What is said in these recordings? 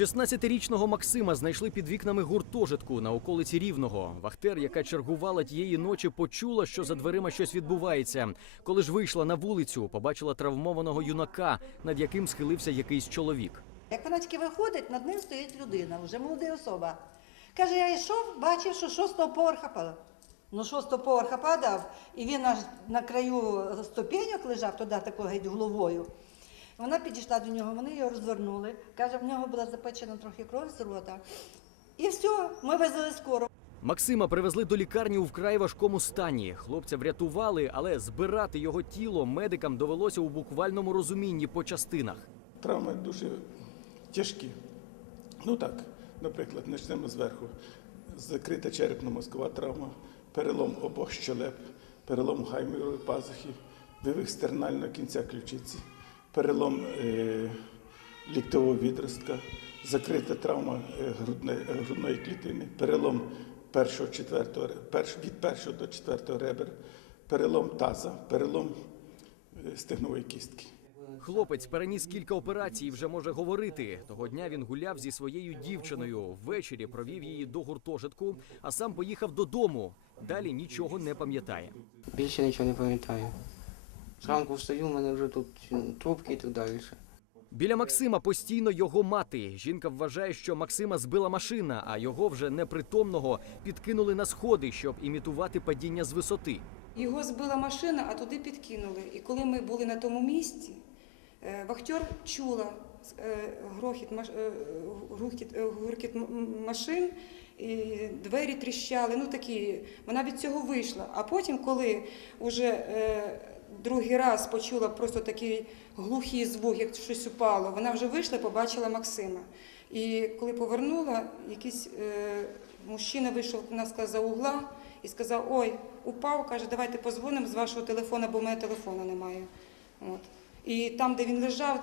16-річного Максима знайшли під вікнами гуртожитку на околиці Рівного. Вахтер, яка чергувала тієї ночі, почула, що за дверима щось відбувається. Коли ж вийшла на вулицю, побачила травмованого юнака, над яким схилився якийсь чоловік. Як вона тільки виходить, над ним стоїть людина, вже молода особа. Каже, я йшов, бачив, що шостого поверха падав. Ну, шостого поверха падав, і він аж на краю ступеньок лежав туди такою головою. Вона підійшла до нього, вони його розвернули. Каже, в нього була запечена трохи кров з рота. І все, ми везли скоро. Максима привезли до лікарні у вкрай важкому стані. Хлопця врятували, але збирати його тіло медикам довелося у буквальному розумінні по частинах. Травми дуже тяжкі. Ну так, наприклад, почнемо зверху. Закрита черепно-мозкова травма, перелом обох щелеп, перелом гайморової пазухи, вивих стернального кінця ключиці, перелом е, ліктового відростка, закрита травма е, е, грудної клітини, перелом першого, четвертого, перш, від першого до четвертого ребер, перелом таза, перелом е, стегнової кістки. Хлопець переніс кілька операцій і вже може говорити. Того дня він гуляв зі своєю дівчиною. Ввечері провів її до гуртожитку, а сам поїхав додому. Далі нічого не пам'ятає. Більше нічого не пам'ятаю. Зранку встаю, в мене вже тут трубки і так далі. Біля Максима постійно його мати. Жінка вважає, що Максима збила машина, а його вже непритомного підкинули на сходи, щоб імітувати падіння з висоти. Його збила машина, а туди підкинули. І коли ми були на тому місці, е, вахтер чула е, грохіт, маш- е, гуркіт, гуркіт машин, і двері тріщали. Ну такі, вона від цього вийшла. А потім, коли вже другий раз почула просто такий глухий звук, як щось упало, вона вже вийшла і побачила Максима. І коли повернула, якийсь е, мужчина вийшов у нас сказав, за угла і сказав: Ой, упав, каже, давайте позвонимо з вашого телефона, бо в мене телефону немає. От. І там, де він лежав,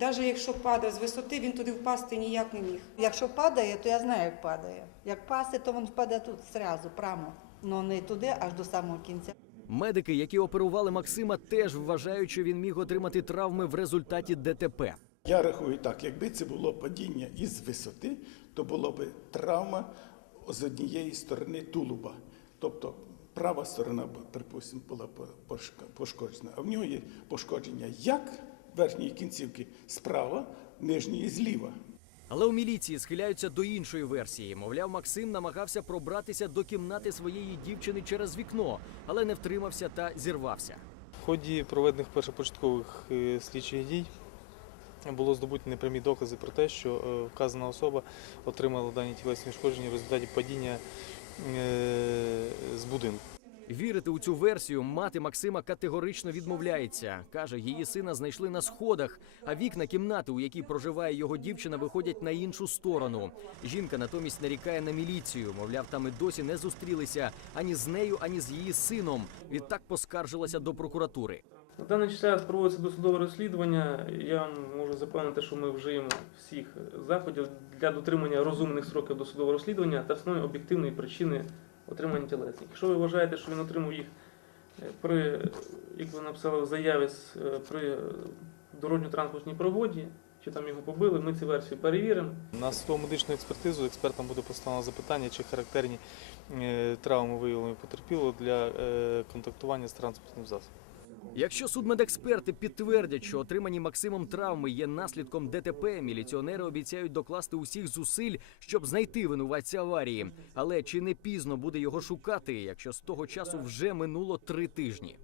навіть якщо падав з висоти, він туди впасти ніяк не міг. Якщо падає, то я знаю, як падає. Як пасти, то він впаде тут зразу, прямо. Ну не туди, аж до самого кінця. Медики, які оперували Максима, теж вважають, що він міг отримати травми в результаті ДТП. Я рахую так, якби це було падіння із висоти, то було б травма з однієї сторони тулуба. Тобто права сторона, припустимо, була по- пошкоджена, а в нього є пошкодження як верхньої кінцівки справа, нижньої зліва. Але у міліції схиляються до іншої версії. Мовляв, Максим намагався пробратися до кімнати своєї дівчини через вікно, але не втримався та зірвався. В ході проведених першопочаткових е, слідчих дій було здобуті непрямі докази про те, що е, вказана особа отримала дані тілесні ушкодження в результаті падіння е, з будинку. Вірити у цю версію мати Максима категорично відмовляється. каже, її сина знайшли на сходах, а вікна кімнати, у якій проживає його дівчина, виходять на іншу сторону. Жінка натомість нарікає на міліцію. Мовляв, там і досі не зустрілися ані з нею, ані з її сином. Відтак поскаржилася до прокуратури. На даний час проводиться досудове розслідування. Я вам можу запевнити, що ми вжиємо всіх заходів для дотримання розумних строків досудового розслідування та встановлення об'єктивної причини отримання тілесних. Якщо ви вважаєте, що він отримав їх е, при, як ви написали в заяві, е, при дорожньо-транспортній проводі, чи там його побили, ми цю версію перевіримо. На судово медичну експертизу експертам буде поставлено запитання, чи характерні е, травми виявлені потерпіло для е, контактування з транспортним засобом. Якщо судмедексперти підтвердять, що отримані Максимом травми є наслідком ДТП, міліціонери обіцяють докласти усіх зусиль, щоб знайти винуватця аварії. Але чи не пізно буде його шукати, якщо з того часу вже минуло три тижні?